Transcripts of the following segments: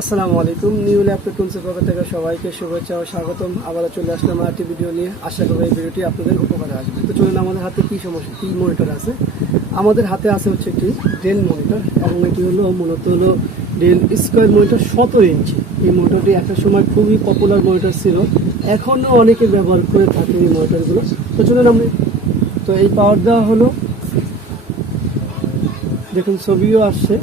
আসসালামু আলাইকুম। New laptop টুলসের পক্ষ থেকে সবাইকে শুভেচ্ছা ও স্বাগতম। আবারও চলে আসলাম আরেকটি ভিডিও নিয়ে। আশা করি এই ভিডিওটি আপনাদের উপকারে আসবে। তো চলুন, আমাদের হাতে কি মনিটর আছে। আমাদের হাতে আছে হচ্ছে একটি ডেল মনিটর, এবং এটি মূলত ডেল স্কোয়ার মনিটর 17 ইঞ্চি। এই মনিটরটি একটা সময় খুবই পপুলার মনিটর ছিল, এখনও অনেকে ব্যবহার করে থাকে এই মনিটরগুলো। তো চলুন তো এই পাওয়ার দেওয়া হলো, দেখুন ছবিও আসছে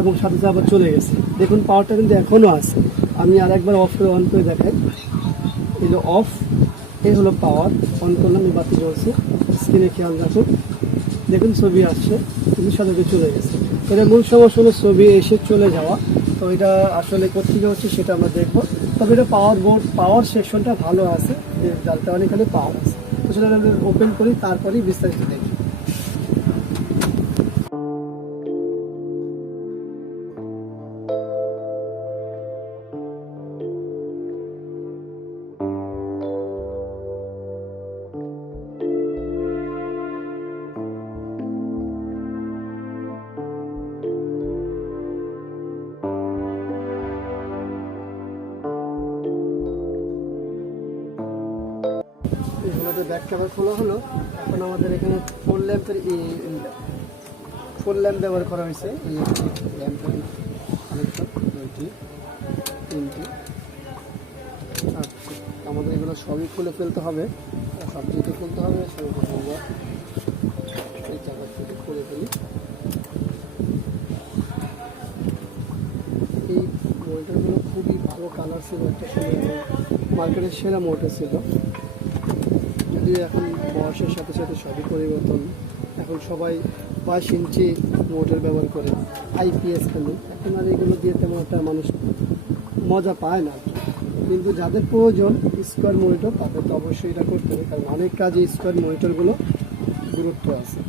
এবং সাথে সাথে আবার চলে গেছে। দেখুন পাওয়ারটা কিন্তু এখনও আছে। আমি আর একবার অফ করে অন করে দেখাই। এগুলো অফ, এই হলো পাওয়ার। অন করলাম, এই বাতি জ্বলছে। স্ক্রিনে খেয়াল রাখুন, দেখুন ছবি আসছে কিন্তু সাথে চলে গেছে। এটা মূল সমস্যা হলো ছবি এসে চলে যাওয়া। তো এটা আসলে কোথেকে হচ্ছে সেটা আমরা দেখবো। তবে এটা পাওয়ার সেকশনটা ভালো আছে, যার কারণে এখানে পাওয়ার আছে। তো সেটা ওপেন করি, তারপরেই বিস্তারিত দেখি। আমাদের ব্যাক কভার খোলা হলো। এখন আমাদের এখানে ফুল ল্যাম্প ব্যবহার করা হয়েছে। এই ল্যাম্পের কানেকশন 2টি 3টি। আচ্ছা, আমাদের এগুলো সবই খুলে ফেলতে হবে, সবজিকে খুলতে হবে। আমরা এই চাকাটি খুলে ফেলি। এই মনিটরগুলো খুবই ভালো কালার ছিল, একটা সময় মার্কেটের সেরা মনিটর ছিল। যদি এখন বয়সের সাথে সাথে সবই পরিবর্তন, এখন সবাই 22 ইঞ্চি মোটর ব্যবহার করে, আইপিএস খেলে। এখন আর এগুলো দিয়ে তেমন একটা মানুষ মজা পায় না। কিন্তু যাদের প্রয়োজন স্কোয়ার মনিটর, তাদের তো অবশ্যই এটা করতে হবে, কারণ অনেক কাজে স্কোয়ার মনিটরগুলো গুরুত্ব আছে।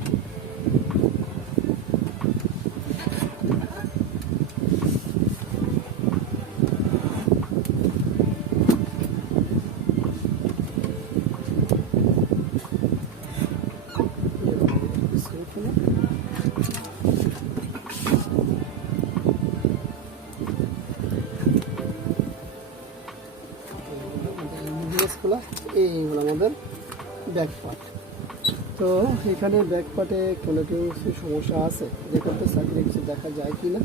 এই হলো আমাদের ব্যাক পার্ট। তো এখানে ব্যাক পার্টে কোনো কিছু সমস্যা আছে, দেখতে সার্কিটে কিছু দেখা যায় কি না,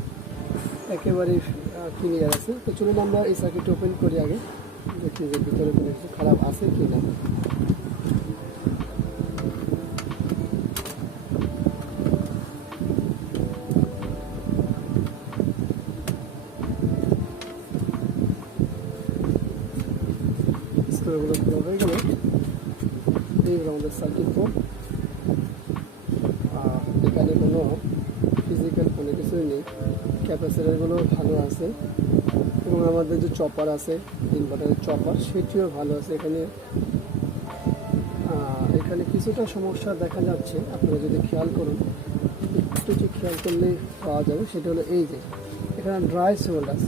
একেবারে ক্লিয়ার আছে। তো চলুন আমরা এই সার্কিটটা ওপেন করি, আগে দেখি যে ভিতরে কোনো কিছু খারাপ আছে কি না। স্ক্রুগুলো খোলা হয়ে গেল। এই হলো আমাদের সার্কিট বোর্ড। এখানে কোনো ফিজিক্যাল কোনো কিছুই নেই, ক্যাপাসিটারগুলো ভালো আছে, এবং আমাদের যে চপার আছে, ইনভার্টারের চপার, সেটিও ভালো আছে। এখানে কিছুটা সমস্যা দেখা যাচ্ছে, আপনারা যদি খেয়াল করুন, একটু খেয়াল করলেই পাওয়া যাবে। সেটা হলো এই যে এখানে ড্রাই সোল্ডার,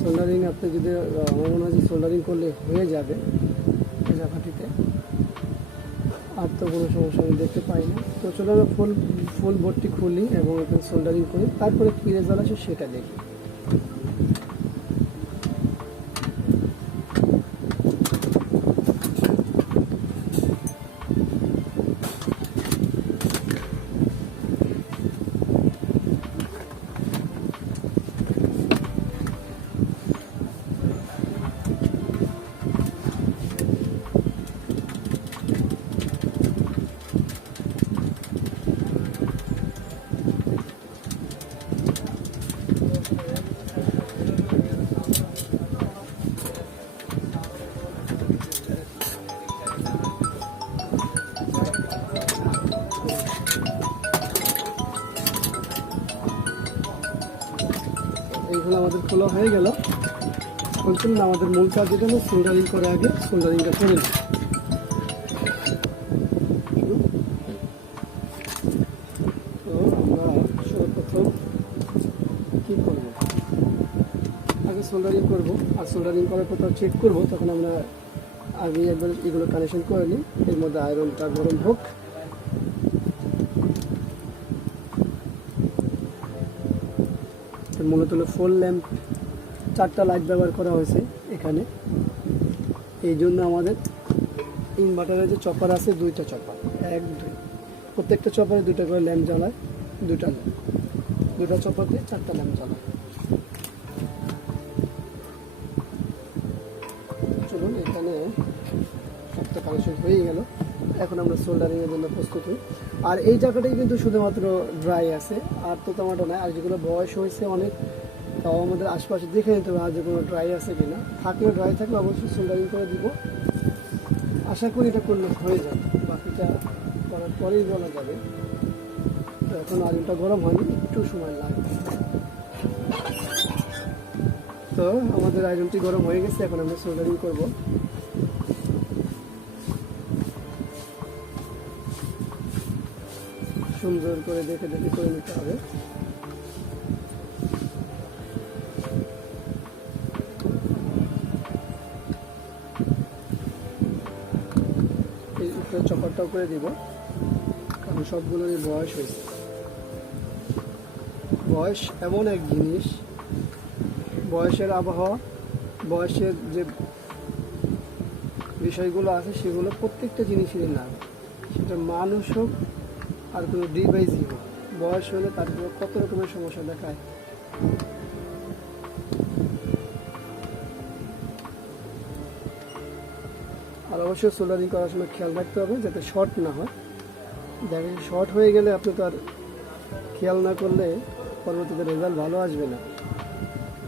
সোল্ডারিং আপনি যদি, আমার মনে হয় যে সোল্ডারিং করলে হয়ে যাবে এই জায়গাটিতে। আর তো কোনো সমস্যা আমি দেখতে পাই না। তো চলো আমরা ফুল বোর্ডটি খুলি এবং এখানে সোল্ডারিং করি, তারপরে কী রেজাল্ট আসে সেটা দেখি। এইগুলো আমাদের খোলা হয়ে গেল। বলছিলাম না, আমাদের মূল কাজ যেটা হলো সোল্ডারিং করে, আগে সোল্ডারিংটা করে নিই। তো আমরা সর্বপ্রথম কী করব, আগে সোল্ডারিং করব। আর সোল্ডারিং করার পর চেক করব, তখন আমরা আগে একবার এগুলো কানেকশন করে নিই। এর মধ্যে আয়রনটা গরম হোক। মূলত হলো ফুল ল্যাম্প 4টা লাইট ব্যবহার করা হয়েছে এখানে। এই জন্য আমাদের ইনভার্টারের যে চপার আছে 2টা চপার, 1 2, প্রত্যেকটা চপারে 2টা করে ল্যাম্প জ্বালায়, 2টা ল্যাম্প, 2টা চপার দিয়ে 4টা ল্যাম্প জ্বালায়। চলুন, এখানে একটা কানেকশন হয়ে গেল। এখন আমরা সোল্ডারিংয়ের জন্য প্রস্তুত হই। আর এই জায়গাটাই কিন্তু শুধুমাত্র ড্রাই আছে, আর তো টমাটো নয়। আর যেগুলো বয়স হয়েছে অনেক, তাও আমাদের আশপাশে দেখে নিতে হবে আর যে কোনো ড্রাই আছে কিনা। থাকলেও ড্রাই থাকলে অবশ্যই সোল্ডারিং করে দিব। আশা করি এটা করলে হয়ে যাবে, বাকিটা করার পরেই বলা যাবে। তো এখন আলুটা গরম হয়নি, একটু সময় লাগবে। তো আমাদের আয়রনটি গরম হয়ে গেছে, এখন আমরা সোল্ডারিং করব। সুন্দর করে দেখে দেখে করে নিতে হবে। এই উপরে চপারটাও করে দিব, কারণ সবগুলোরই বয়স হয়েছে। বয়স এমন এক জিনিস, বয়সের আবহাওয়া, বয়সের যে বিষয়গুলো আছে সেগুলো প্রত্যেকটা জিনিসেরই নাম, সেটা মানুষ হোক আর কোনো ডিভাইসই হোক, বয়স হলে তারপরে কত রকমের সমস্যা দেখায়। আর অবশ্যই সোল্ডারিং করার সময় খেয়াল রাখতে হবে যাতে শর্ট না হয়। দেখেন, শর্ট হয়ে গেলে আপনি তো আর খেয়াল না করলে পরবর্তীতে রেজাল্ট ভালো আসবে না,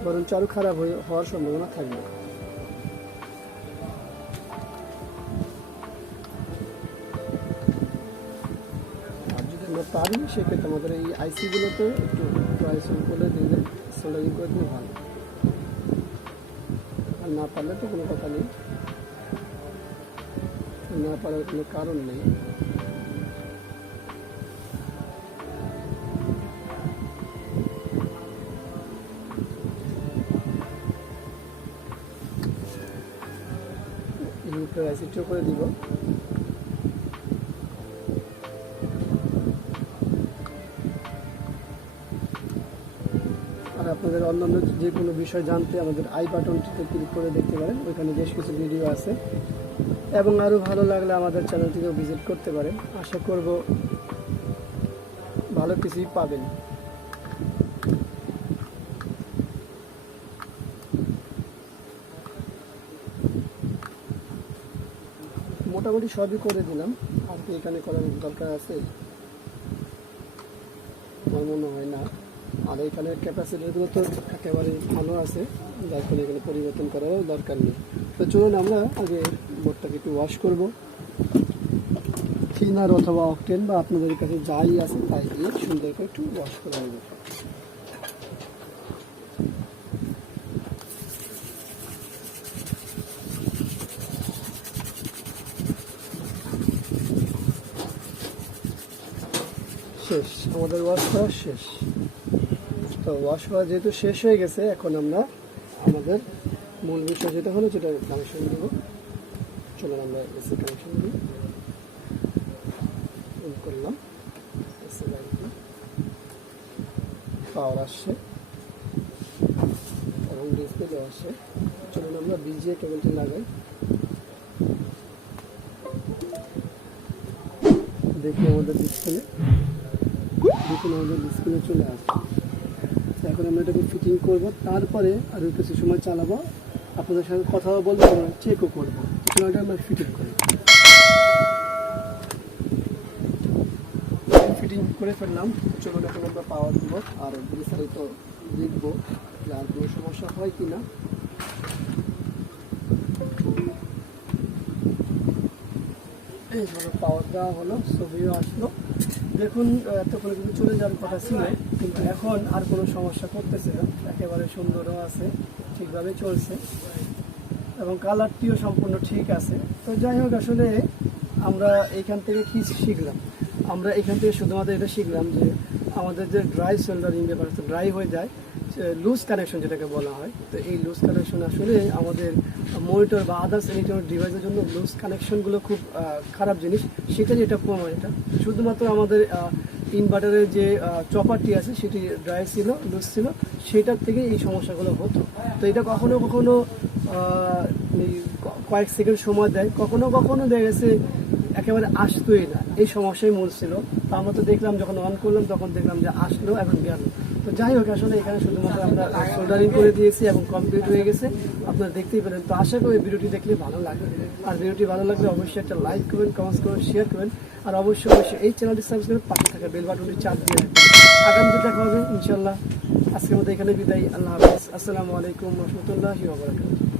বরঞ্চ আরও খারাপ হওয়ার সম্ভাবনা থাকবে। আর যদি আমরা পারি সেক্ষেত্রে আমাদের এই আইসিগুলোতে একটু ট্রাইসল করে দিলে, সোল্ডারিং করে দিলে ভালো। আর না পারলে তো কোনো কথা নেই, না পারার কোনো কারণ নেই। অ্যাসিডও করে দিব। আর আপনাদের অন্যান্য যে কোনো বিষয় জানতে আমাদের আই বাটনটিতে ক্লিক করে দেখতে পারেন, ওইখানে বেশ কিছু ভিডিও আছে। এবং আরও ভালো লাগলে আমাদের চ্যানেলটিকেও ভিজিট করতে পারেন। আশা করব ভালো কিছুই পাবেন। মোটামুটি সবই করে দিলাম, আর কি এখানে করার দরকার আছে আমার মনে হয় না। আর এখানে ক্যাপাসিটিগুলো তো একেবারে ভালো আছে, যার ফলে এখানে পরিবর্তন করারও দরকার নেই। তো চলুন আমরা আগে বোর্ডটাকে একটু ওয়াশ করব। থিনার অথবা অকটেন বা আপনাদের কাছে যাই আছে তাই দিয়ে সুন্দর করে একটু ওয়াশ করে নেব। শেষ, আমাদের ওয়াশ করা শেষ। তো ওয়াশ করা যেহেতু শেষ হয়ে গেছে, এখন আমরা আমাদের মূল বিষয় যেটা হলো যেটা কানেকশন দেবো। চলুন আমরা এসি কানেকশন দিই। অন করলাম, এসি লাইনটি পাওয়ার আসছে এবং ডিসপ্লে আসছে। চলুন আমরা বিজিএ কেবলটি লাগাই, দেখি আমাদের ডিসপ্লে, দেখুন আমাদের ডিসপ্লে চলে আসছে। এখন আমরা এটাকে ফিটিং করব, তারপরে আরও কিছু সময় চালাবো, আপনাদের সাথে কথাও বলবো, চেকও করবো। এটা আমরা ফিটিং করি, ফিটিং করে ফেললাম। চলুন এখন আমরা পাওয়ার দেবো আর বিস্তারিত দেখবো যে আর কোনো সমস্যা হয় কি না। এইভাবে পাওয়ার দেওয়া হলো, ছবিও আসলো। দেখুন এতক্ষণ কিন্তু চলে যাওয়ার কথা ছিল, কিন্তু এখন আর কোনো সমস্যা করতেছে না, একেবারে সুন্দরও আছে, ঠিকভাবে চলছে এবং কালারটিও সম্পূর্ণ ঠিক আছে। তো যাই হোক, আসলে আমরা এখান থেকে কি শিখলাম? আমরা এখান থেকে শুধুমাত্র এটা শিখলাম যে আমাদের যে ড্রাই সোল্ডারিং ব্যাপার আছে, ড্রাই হয়ে যায়, লুজ কানেকশন যেটাকে বলা হয়। তো এই লুজ কানেকশন আসলে আমাদের মনিটর বা আদার্স ইলেকট্রনিক ডিভাইসের জন্য লুজ কানেকশনগুলো খুব খারাপ জিনিস। সেটাই এটা প্রমাণ। এটা শুধুমাত্র আমাদের ইনভার্টারের যে চপারটি আছে সেটি ড্রাই ছিল, লুজ ছিল, সেটার থেকে এই সমস্যাগুলো হতো। তো এটা কখনো কখনো কয়েক সেকেন্ড সময় দেয়, কখনো কখনো দেখা গেছে একেবারে আসতোই না, এই সমস্যাই মূল ছিল। তো আমরা তো দেখলাম যখন অন করলাম তখন দেখলাম যে আসলো এবং গেল। তো যাই হোক, আসলে এখানে শুধুমাত্র আমরা সোল্ডারিং করে দিয়েছি এবং কমপ্লিট হয়ে গেছে, আপনারা দেখতেই পেলেন। তো আশা করি ভিডিওটি দেখলে ভালো লাগবে, আর ভিডিওটি ভালো লাগলে অবশ্যই একটা লাইক করবেন, কমেন্টস করবেন, শেয়ার করবেন, আর অবশ্যই অবশ্যই এই চ্যানেলটি সাবস্ক্রাইব পাশে থাকা বেল বাটনটি চাপ দিয়ে রাখবেন। আগামীতে দেখা হবে ইনশাল্লাহ। আজকের মতো এখানে বিদায়, আল্লাহ হাফেজ, আসসালামু আলাইকুম রহমতুল্লাহি ওয়া বারাকাতুহু।